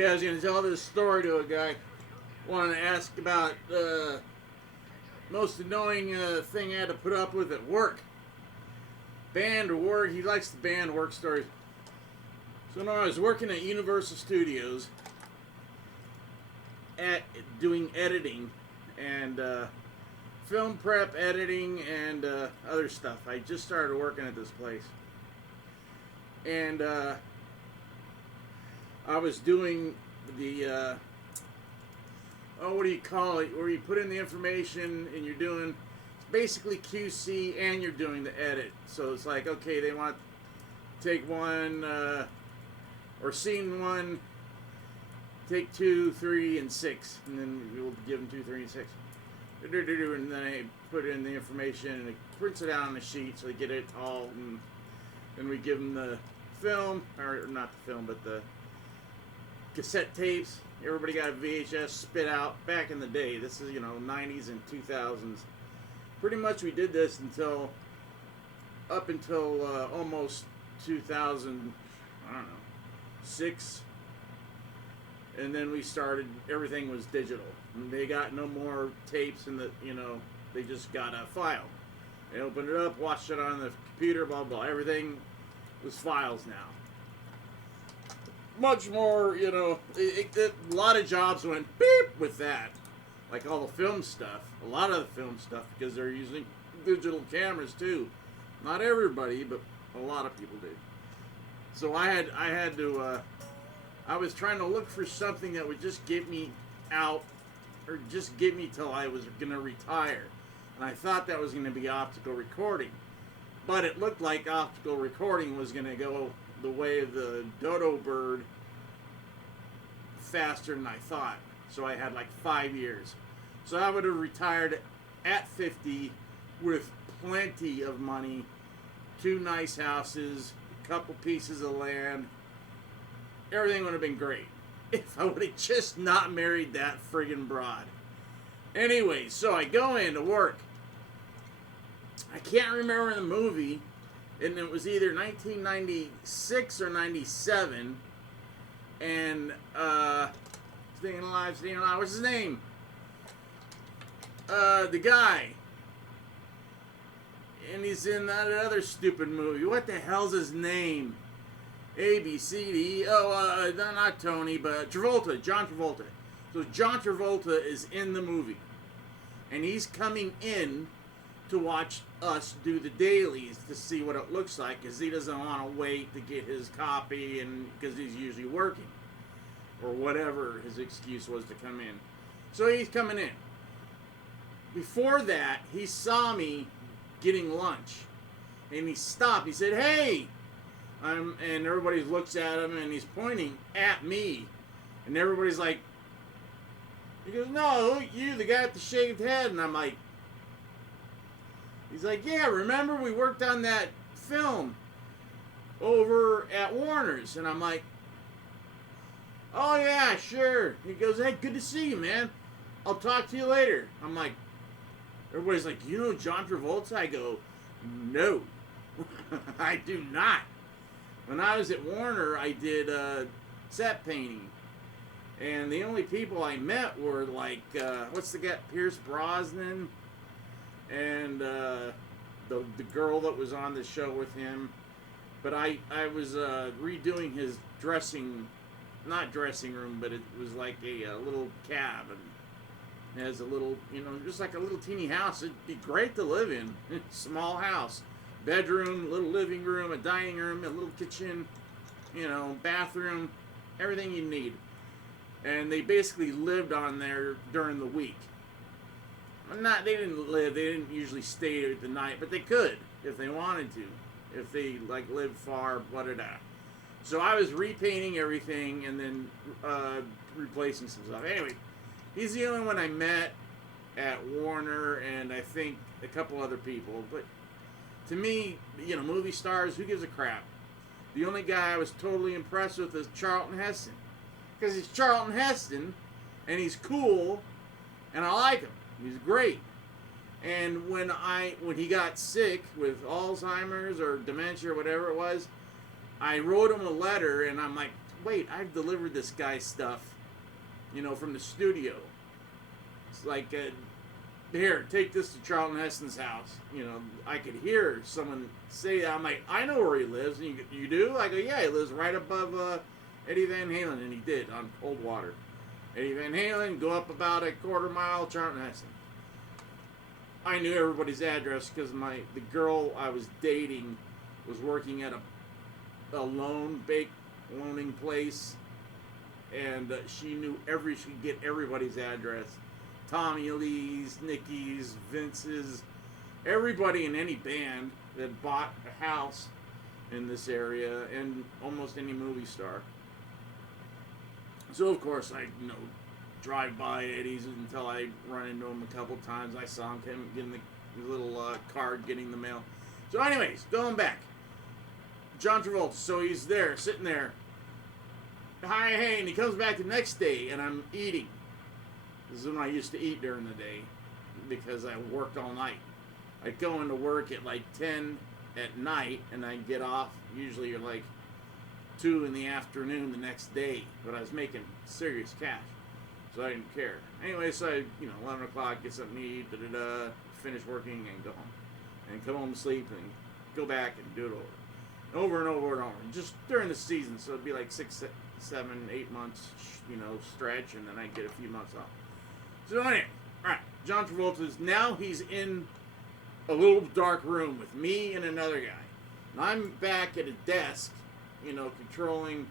I was going to tell this story to a guy. Wanted to ask about the most annoying thing I had to put up with at work. Band or work. He likes the band work stories. So when I was working at Universal Studios, doing editing and film prep, editing, and other stuff. I just started working at this place, and I was doing the what do you call it? Where you put in the information and you're doing basically QC and you're doing the edit. So it's like, okay, they want take one or scene one, take 2, 3, and 6, and then we'll give them 2, 3, and 6. And then I put in the information and it prints it out on the sheet so they get it all. And then we give them the film, or not the film, but the cassette tapes. Everybody got a VHS spit out back in the day. This is, 90s and 2000s. Pretty much we did this up until almost 2000, I don't know, 6. And then we started, everything was digital. And they got no more tapes in the, they just got a file. They opened it up, watched it on the computer, blah, blah. Everything was files now. Much more, a lot of jobs went beep with that. Like all the film stuff. A lot of the film stuff, because they're using digital cameras too. Not everybody, but a lot of people did. So I was trying to look for something that would just get me out, or just get me till I was going to retire. And I thought that was going to be optical recording. But it looked like optical recording was going to go the way of the dodo bird faster than I thought. So I had like 5 years. So I would have retired at 50 with plenty of money, 2 nice houses, a couple pieces of land. Everything would have been great if I would have just not married that friggin' broad. Anyway, so I go into work, can't remember the movie, and it was either 1996 or 97, and Staying Alive, what's his name? The guy. And he's in that other stupid movie. What the hell's his name? A, B, C, D. Oh, not Tony, but Travolta. John Travolta. So John Travolta is in the movie. And he's coming in to watch us do the dailies to see what it looks like, because he doesn't want to wait to get his copy, and because he's usually working. Or whatever his excuse was to come in. So he's coming in. Before that, he saw me getting lunch. And he stopped. He said, "Hey!" And everybody looks at him, and he's pointing at me. And everybody's like, he goes, "No, you, the guy with the shaved head." And I'm like, he's like, "Yeah, remember we worked on that film over at Warner's?" And I'm like, "Oh, yeah, sure." He goes, "Hey, good to see you, man. I'll talk to you later." I'm like, everybody's like, "You know John Travolta?" I go, "No, I do not." When I was at Warner, I did set painting. And the only people I met were like, what's the guy, Pierce Brosnan, and the girl that was on the show with him. But I was redoing his not dressing room, but it was like a little cabin. It has a little, just like a little teeny house. It'd be great to live in. Small house. Bedroom, little living room, a dining room, a little kitchen, bathroom, everything you need. And they basically lived on there during the week. They didn't usually stay the night, but they could if they wanted to. If they lived far, blah-da-da. So I was repainting everything and then replacing some stuff. Anyway, he's the only one I met at Warner, and I think a couple other people. But to me, movie stars, who gives a crap? The only guy I was totally impressed with is Charlton Heston. Because he's Charlton Heston, and he's cool, and I like him. He's great. And when he got sick with Alzheimer's or dementia or whatever it was, I wrote him a letter, and I'm like, wait, I've delivered this guy's stuff, from the studio. It's like, here, take this to Charlton Heston's house. I could hear someone say that. I'm like, I know where he lives. And you do? I go, yeah, he lives right above Eddie Van Halen, and he did, on Cold Water. Eddie Van Halen, go up about a quarter mile, Charlton Heston. I knew everybody's address because the girl I was dating was working at a loaning place, and she could get everybody's address. Tommy Lee's, Nicky's, Vince's, everybody in any band that bought a house in this area, and almost any movie star. So of course I drive by Eddie's until I run into him a couple times. I saw him getting the little card, getting the mail. So anyways, going back. John Travolta, so he's there, sitting there. Hi, hey, and he comes back the next day, and I'm eating. This is when I used to eat during the day, because I worked all night. I'd go into work at 10 at night, and I'd get off usually at 2 in the afternoon the next day. But I was making serious cash, so I didn't care. Anyway, so I, 11 o'clock, get something to eat, finish working, and go home. And come home, sleep, and go back and do it over. Over and over and over, just during the season. So it'd be 6, 7, 8 months, stretch, and then I'd get a few months off. So anyway, all right, John Travolta's, now he's in a little dark room with me and another guy. And I'm back at a desk, controlling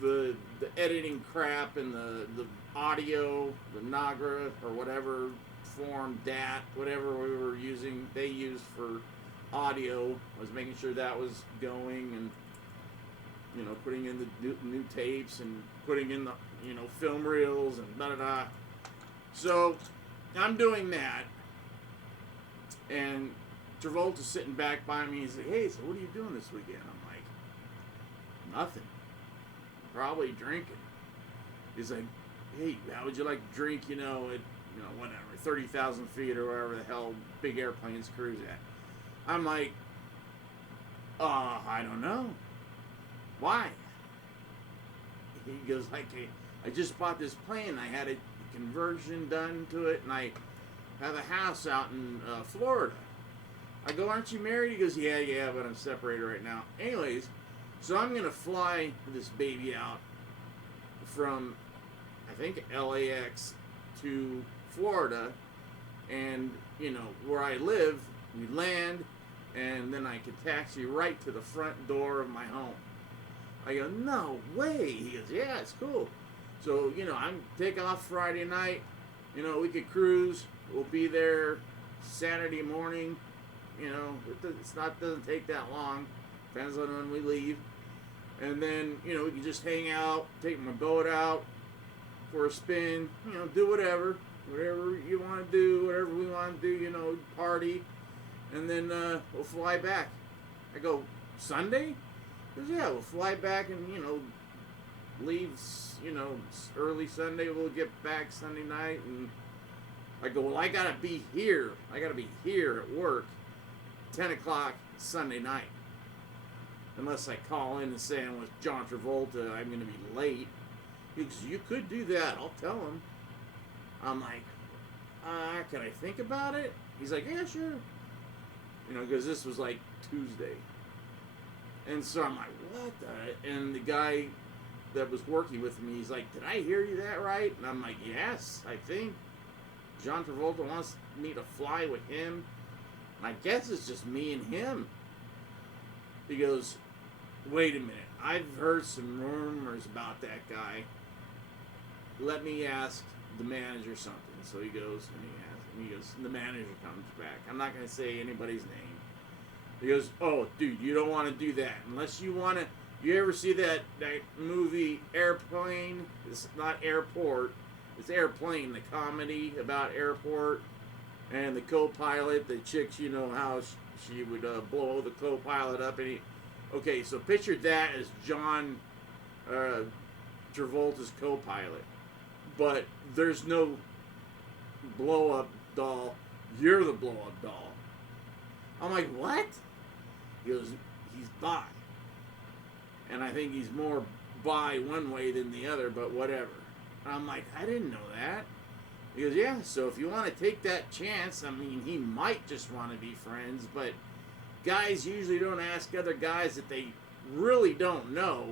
the editing crap and the audio, the Nagra, or whatever form, DAT, whatever we were using, they used for audio. I was making sure that was going, and putting in the new tapes and putting in the film reels and da-da-da. So I'm doing that, and Travolta's sitting back by me. He's like, "Hey, so what are you doing this weekend?" I'm like, "Nothing. Probably drinking." He's like, "Hey, how would you like to drink, at whatever, 30,000 feet or wherever the hell big airplanes cruise at?" I'm like, I don't know. Why? He goes, like, I just bought this plane. I had a conversion done to it, and I have a house out in Florida. I go, aren't you married? He goes, yeah, but I'm separated right now. Anyways, so I'm going to fly this baby out from, I think, LAX to Florida. And, you know, where I live, we land, and then I can taxi right to the front door of my home. I go, no way. He goes, yeah, it's cool. So, you know, I'm take off Friday night. You know, we could cruise. We'll be there Saturday morning. You know, doesn't take that long. Depends on when we leave. And then, you know, we can just hang out, take my boat out for a spin. You know, do whatever you want to do, whatever we want to do. You know, party, and then we'll fly back. I go, Sunday? He goes, yeah, we'll fly back and, you know, leave, you know, early Sunday. We'll get back Sunday night. And I go, well, I gotta be here at work 10 o'clock Sunday night. Unless I call in and say I'm with John Travolta, I'm going to be late. He goes, you could do that. I'll tell him. I'm like, can I think about it? He's like, yeah, sure. You know, because this was like Tuesday. And so I'm like, what the? And the guy that was working with me, he's like, did I hear you that right? And I'm like, yes, I think John Travolta wants me to fly with him. I guess it's just me and him. He goes, wait a minute. I've heard some rumors about that guy. Let me ask the manager something. So he goes and he asks, and he goes, and the manager comes back. I'm not going to say anybody's name. He goes, oh, dude, you don't want to do that. Unless you want to, you ever see that movie Airplane? It's not Airport. It's Airplane, the comedy about airport. And the co-pilot, the chicks, you know how she would blow the co-pilot up. And okay, so picture that as John Travolta's co-pilot. But there's no blow-up doll. You're the blow-up doll. I'm like, what? He goes, he's bi. And I think he's more bi one way than the other, but whatever. And I'm like, I didn't know that. He goes, yeah, so if you want to take that chance, I mean, he might just want to be friends, but guys usually don't ask other guys that they really don't know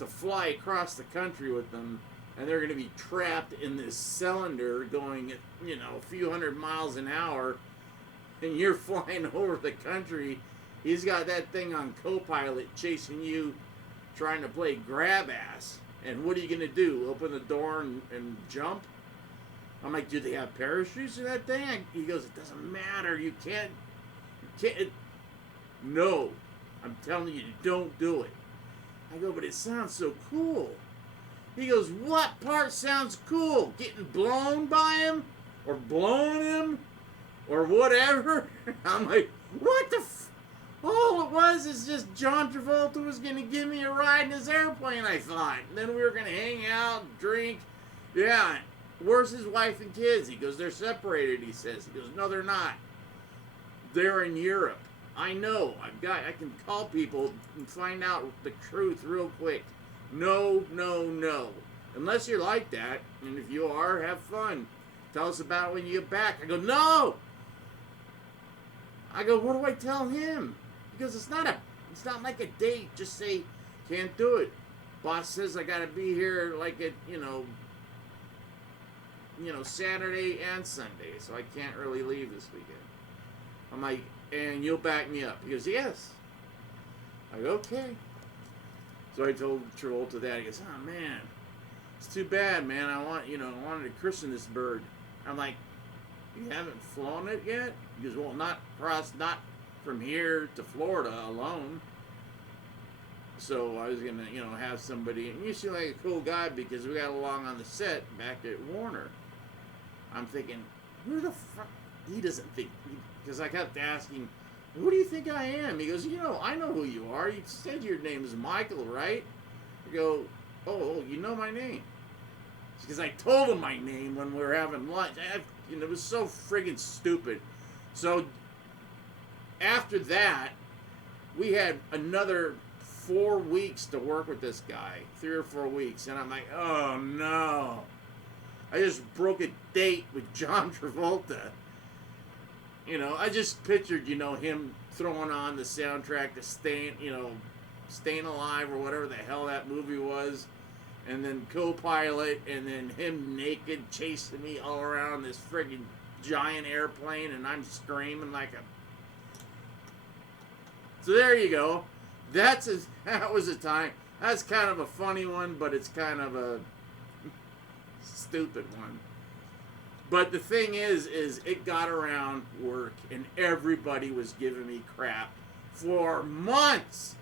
to fly across the country with them, and they're going to be trapped in this cylinder going at, you know, a few hundred miles an hour, and you're flying over the country. He's got that thing on co-pilot chasing you, trying to play grab ass. And what are you going to do? Open the door and jump? I'm like, do they have parachutes in that thing? He goes, it doesn't matter. You can't. No. I'm telling you, don't do it. I go, but it sounds so cool. He goes, what part sounds cool? Getting blown by him? Or blowing him? Or whatever? I'm like, what the all it was is just John Travolta was going to give me a ride in his airplane, I thought. And then we were going to hang out, drink. Yeah. Where's his wife and kids? He goes, they're separated, he says. He goes, no, they're not. They're in Europe. I know. I can call people and find out the truth real quick. No. Unless you're like that, and if you are, have fun. Tell us about it when you get back. I go, no! I go, what do I tell him? Because it's not like a date. Just say, can't do it. Boss says I gotta be here like at, you know, Saturday and Sunday, so I can't really leave this weekend. I'm like, and you'll back me up? He goes, yes. I go, okay. So I told Travolta that. He goes, oh man, it's too bad, man. I wanted to christen this bird. I'm like, you haven't flown it yet? He goes, well, not from here to Florida alone. So I was gonna, have somebody. And you seem like a cool guy because we got along on the set back at Warner. I'm thinking, who the fuck? He doesn't think, because I kept asking, who do you think I am? He goes, I know who you are. You said your name is Michael, right? I go, oh, you know my name. Because I told him my name when we were having lunch. It was so friggin' stupid. So after that, we had another 4 weeks to work with this guy, 3 or 4 weeks, and I'm like, oh no. I just broke a date with John Travolta. You know, I just pictured, you know, him throwing on the soundtrack to Staying Alive or whatever the hell that movie was, and then Co-Pilot, and then him naked chasing me all around this friggin' giant airplane, and I'm screaming like a... So there you go. That was a time. That's kind of a funny one, but it's kind of a stupid one. But the thing is it got around work, and everybody was giving me crap for months.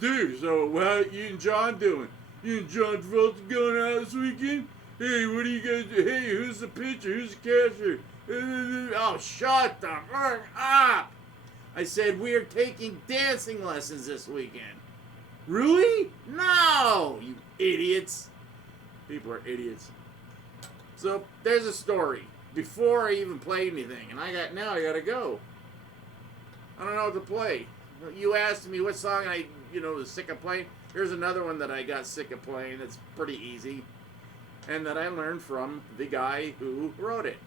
Dude, so how you and John doing? You and John Travolta going out this weekend? Hey, what do you guys do? Hey, who's the pitcher? Who's the catcher? Oh, shut the fuck up! I said, we are taking dancing lessons this weekend. Really? No, you idiots. People are idiots. So, there's a story. Before I even played anything, and I gotta go. I don't know what to play. You asked me what song I, was sick of playing. Here's another one that I got sick of playing that's pretty easy, and that I learned from the guy who wrote it.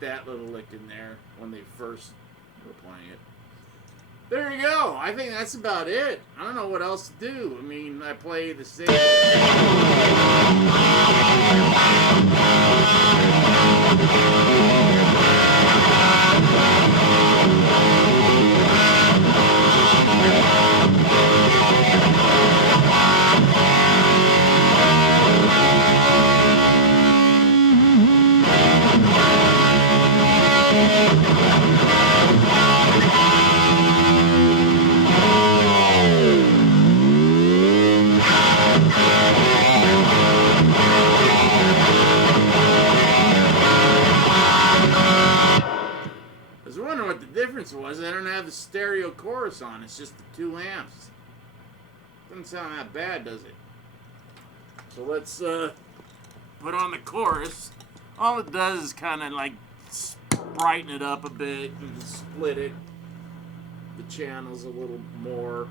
That little lick in there when they first were playing it. There you go. I think that's about it. I don't know what else to do. I mean, I play the same. Was I don't have the stereo chorus on. It's just the 2 amps. Doesn't sound that bad, does it? So let's put on the chorus. All it does is kind of like brighten it up a bit and split it, the channels a little more.